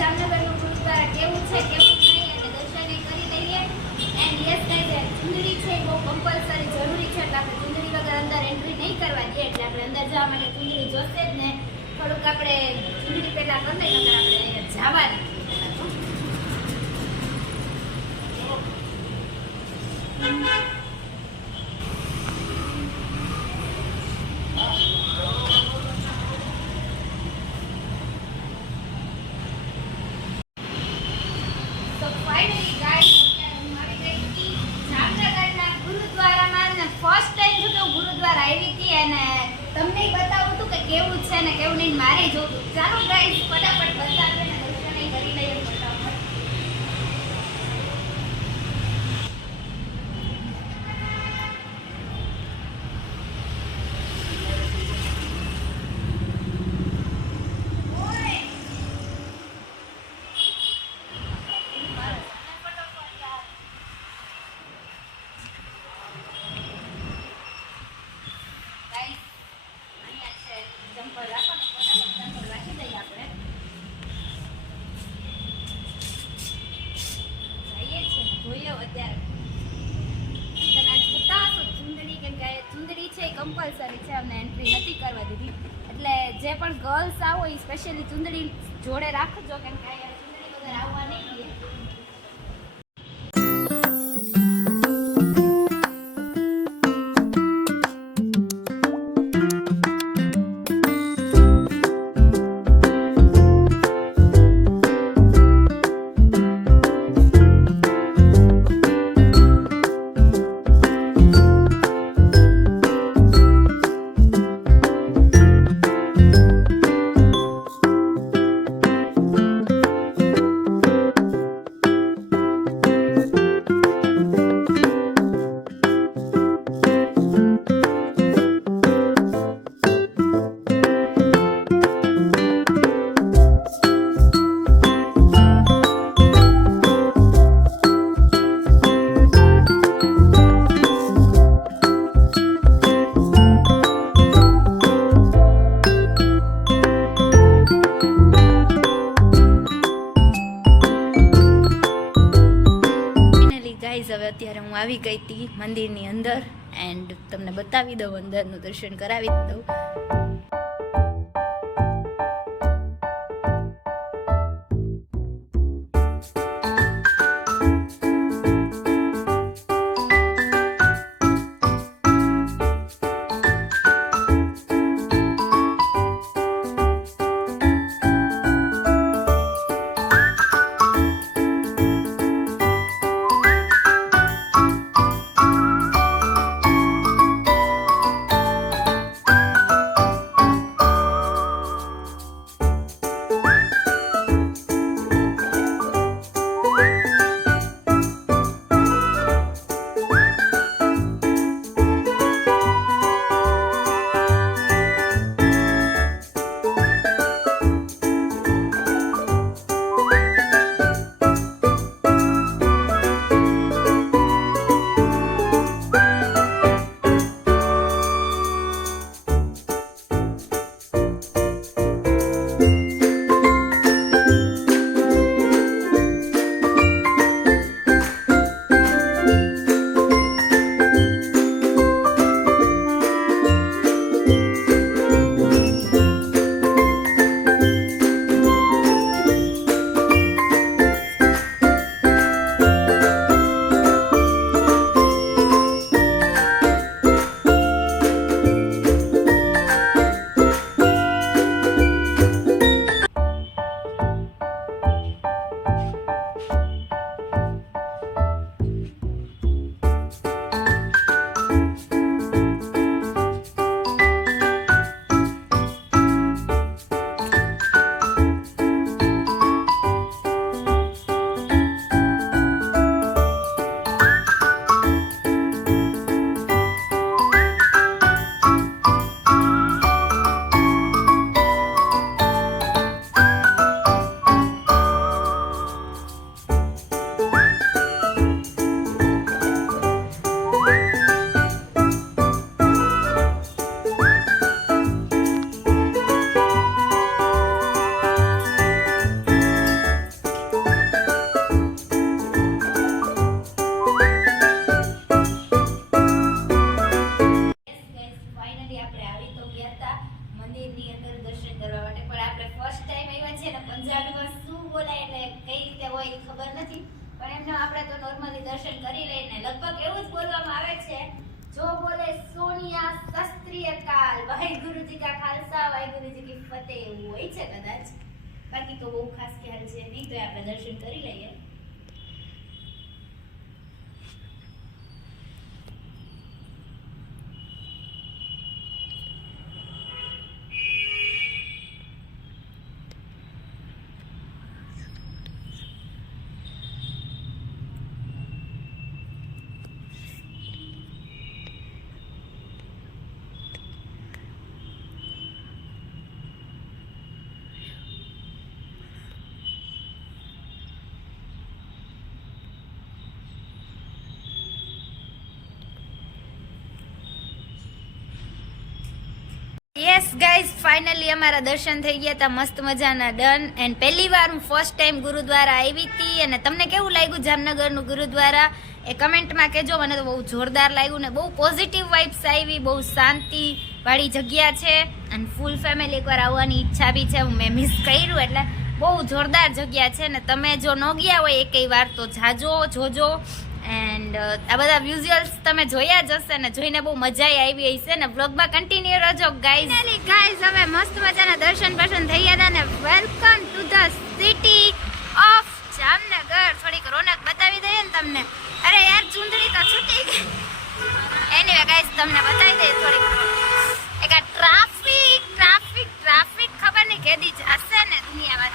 જામનગરનું ગુરુદ્વારા કેવું છે કેવું નહીં અને દર્શન કરી લઈએ. એન્ડ યસ ગાઈઝ, ચુંદડી છે બહુ કમ્પલસરી જરૂરી છે, એટલે આપણે ચુંદડી વગર અંદર એન્ટ્રી નહીં કરવા દઈએ. એટલે આપણે અંદર જવા માટે ચુંદડી જોશે જ ને. થોડુંક આપણે ચુંદડી પહેલા કરી લઈએ, નકર આપણે અહીંયા જવાનું. તમને બતાવું તું કે કેવું છે ને કેવું નહીં મારે જોતું. ચાલો ગાઈસ ફટાફટ બતાવીએ ને દર્શન કરી લઈએ ફટાફટ. કમ્પલસરી છે, અમને એન્ટ્રી નથી કરવા દીધી. એટલે જે પણ ગર્લ્સ આવો એ સ્પેશિયલી ચુંદડી જોડે રાખજો, કેમ કે અહીંયા ચુંદડી વગર આવવા નહીં દે. હવે અત્યારે હું આવી ગઈ હતી મંદિરની અંદર એન્ડ તમને બતાવી દઉં, અંદરનું દર્શન કરાવી દઉં. પંજાબીમાં શું બોલાય એટલે કઈ રીતે હોય એ ખબર નથી, પણ એમને આપણે તો નોર્મલી દર્શન કરી લઈને લગભગ એવું જ બોલવામાં આવે છે, જો બોલે સોનિયા શસ્ત્રી અકાલ, વાહેગુરુજી કા ખાલસા વાહેગુરુજી કી ફતેહ, એવું હોય છે કદાચ, બાકી તો બહુ ખાસ ખ્યાલ છે નહીં, તો આપણે દર્શન કરી લઈએ. યસ ગાઈઝ, ફાઇનલી અમારા દર્શન થઈ ગયા હતા મસ્ત મજાના ડન. એન્ડ પહેલી વાર હું ફર્સ્ટ ટાઈમ ગુરુદ્વારા આવી હતી. અને તમને કેવું લાગ્યું જામનગરનું ગુરુદ્વારા એ કમેન્ટમાં કહેજો. મને તો બહુ જોરદાર લાગ્યું ને બહુ પોઝિટિવ વાઇબ્સ આવી, બહુ શાંતિ વાળી જગ્યા છે અને ફૂલ ફેમિલી એકવાર આવવાની ઈચ્છા બી છે. મેં મિસ કર્યું એટલે બહુ જોરદાર જગ્યા છે ને તમે જો ન ગયા હોય એકેય વાર તો જાજો જોજો. એન્ડ આ બધા વિઝ્યુઅલ્સ તમે જોયા જ હશે ને જોઈને બહુ મજા આવી હશે ને બ્લોગમાં કન્ટિન્યુ રહેજો ગાઈઝ. ગાઈઝ હવે મસ્ત મજાના દર્શન થઈ ગયા હતા ને welcome to the city of Jamnagar. થોડીક રોનક બતાવી દઈએ ને તમને. અરે યાર ચુંદડી તો છૂટી ગઈ. એનીવે ગાઈઝ તમને બતાવી દઈએ થોડીક. એક આ ટ્રાફિક ખબર નહીં કેદી હશે ને દુનિયામાં.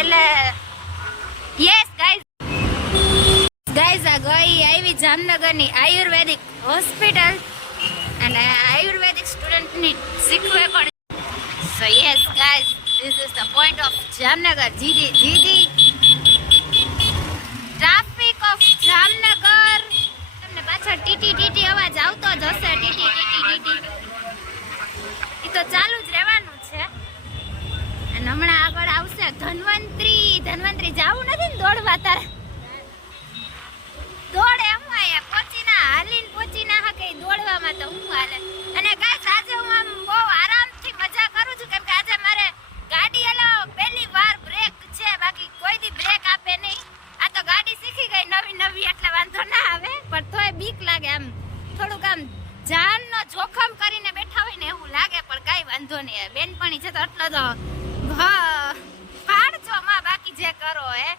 એટલે યસ ગાઈઝ આ ગઈ આવી જામનગરની આયુર્વેદિક હોસ્પિટલ અને આયુર્વેદિક સ્ટુડન્ટની શીખવે પણ. So yes guys, this is the point of Jamnagar. જીજી ટ્રાફિક ઓફ જામનગર. તમને પાછળ ટીટી અવાજ આવતો જ હશે. ટીટી એ તો ચાલુ જ રહેવાનું છે. અને હમણાં આગળ આવશે ધન્વંતરી. જાવું નથી ને દોડવા તારે? દોડ એમ હોય હાલીને પહોંચી ના હકે દોડવામાં તો હું હાલે. અને ગાઈસ આજે હું આમ બહુ આરામથી મજા કરું છું કેમ કે આજે મારે ગાડી હલાવો પહેલી વાર બ્રેક છે, બાકી કોઈ દી બ્રેક આપે નહીં. આ તો ગાડી શીખી ગઈ નવી એટલે વાંધો ના આવે, પણ તોય બીક લાગે. આમ થોડુંક આમ જાનનો જોખમ કરીને બેઠા હોય ને એવું લાગે, પણ કાંઈ વાંધો નહીં. બેનપણી છે તો એટલો તો પાડજો માં, બાકી જે કરો હે.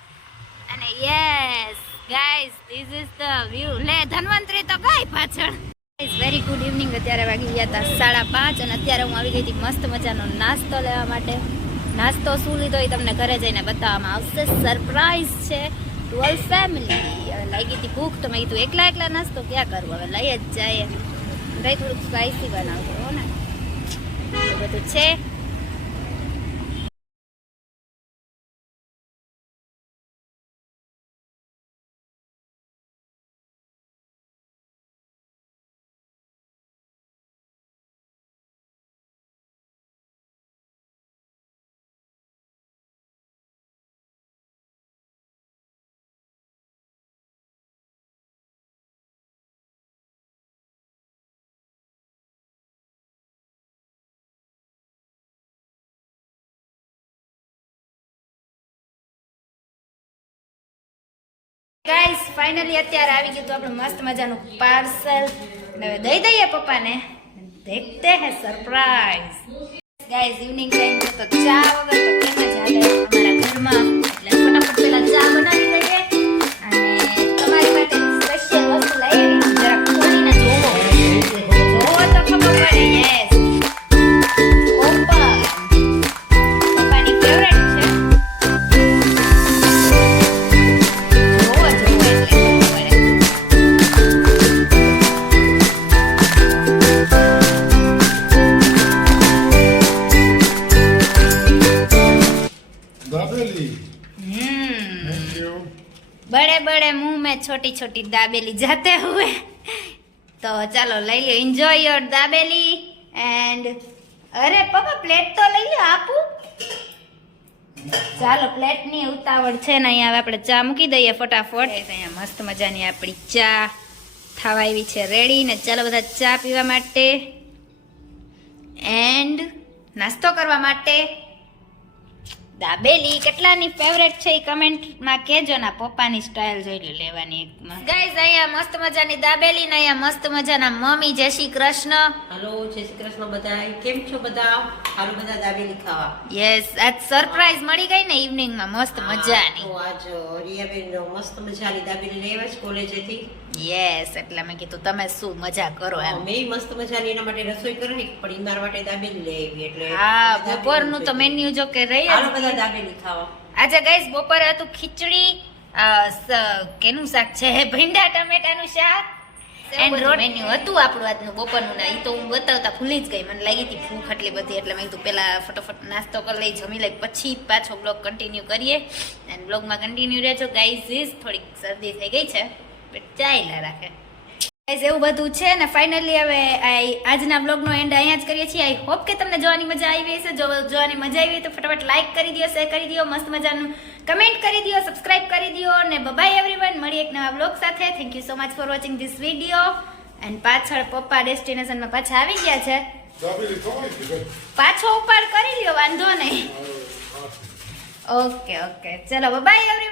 અને yes guys, this is the view. લે ધન્વંતરી તો ગઈ પાછળ. Guys very good evening. અત્યારે વાગી ગયા હતા 5:30 અને અત્યારે હું આવી ગઈ હતી મસ્ત મજાનો નાસ્તો લેવા માટે. નાસ્તો શું લીધો એ તમને ઘરે જઈને બતાવવામાં આવશે. સરપ્રાઈઝ છે ટુ ઓલ ફેમિલી. લાગી હતી ભૂખ તો મેં કીધું એકલા નાસ્તો ક્યાં કરવું, હવે લઈ જ જાય. ભાઈ થોડુંક સ્પાઈસી બનાવજો હો ને, એ બધું છે. ગાઈસ ફાઇનલી અત્યારે આવી ગયું આપણે મસ્ત મજાનું પાર્સલ. હવે દઈ દઈએ પપ્પાને, દેખતે હે સરપ્રાઈઝ. ગાઈસ ઇવનિંગ ટાઈમ છે તો ચા વગર તો કેમ જ હાલે અમારા ઘરમાં, એટલે ફટાફટ પેલા ચા બનાવી દઈએ. અને તમારી માટે સ્પેશિયલ વસ્તુ લઈ આવી, જરા ખોલીને જોવો તો ખબર પડે. Yes open. પપ્પાની ફેવરેટ છે. बड़े बड़े मुंह में छोटी छोटी दाबेली जाते हुए. तो चलो लई लो, एंजॉय योर दाबेली. एंड अरे पापा प्लेट तो लई लो आपू. ચાલો પ્લેટ ની ઉતાવળ છે ને અહીંયા આપણે ચા મૂકી દઈએ ફટાફટ. અહીંયા મસ્ત મજાની આપણી ચા થવા આવી છે રેડી. ને ચાલો બધા ચા પીવા માટે એન્ડ નાસ્તો કરવા માટે. દાબેલી કેટલાની ફેવરેટ છે એ કમેન્ટમાં કહેજો ને. પપ્પાની સ્ટાઇલ જોઈ લેવાની એકમાં. ગાઈઝ અહીંયા મસ્ત મજાની દાબેલી ને અહીંયા મસ્ત મજાના મમ્મી. જય શ્રી કૃષ્ણ. હેલો, જય શ્રી કૃષ્ણ બધાય. કેમ છો બધા? હાલો બધા દાબેલી ખાવા. યસ, આજ સરપ્રાઈઝ મળી ગઈ ને ઇવનિંગમાં મસ્ત મજાની. તો આજ રિયાબેન મસ્ત મજાની દાબેલી લઈ આવ્યા છે કોલેજેથી. યસ, એટલે મેં કીધું તમે શું મજા કરો એમ. મેં મસ્ત મજાની એના માટે રસોઈ કરી પણ ઈ મારા માટે દાબેલી લઈ આવી એટલે હા, બપોરનું તો મેન્યુ જો કે રહી હાલો જ. બધા દાબેલી ખાવા. આજે ગાઈસ બપોરે હતું ખીચડી, કેનું શાક છે, ભીંડા ટમેટાનું શાક એન્ડ મેન્યુ હતું આપણું આજનું બપોરનું. ના ઈ તો હું બતાવતા ભૂલી જ ગઈ. મને લાગી હતી ભૂખ એટલી બધી એટલે મેં કીધું પેલા ફટાફટ નાસ્તો કરી લઈ, જમી લઈ, પછી પાછો બ્લોગ કન્ટિન્યુ કરીએ. એન્ડ બ્લોગમાં કન્ટિન્યુ રહેજો ગાઈઝ. થોડીક શરદી થઈ ગઈ છે બટ ચાલ્યા રાખે. ગાઈઝ એવું બધું છે ને ફાઇનલી હવે આજના બ્લોગનો એન્ડ અહીંયા જ કરીએ છીએ. આઈ હોપ કે તમને જોવાની મજા આવી હશે. જો જોવાની મજા આવી તો ફટાફટ લાઈક કરી દો, શેર કરી દો, મસ્ત મજાનું કમેન્ટ કરી દો, સબસ્ક્રાઇબ કરી દો અને બાય એવરીવન. મળીએ એક નવા બ્લોગ સાથે. Thank you so much for watching this video. And પાછળ પપ્પા ડેસ્ટિનેશનમાં પાછા આવી ગયા છે. પાછો ઉપાડ કરી લ્યો, વાંધો નહીં. ઓકે ચલો બાય એવરીવન.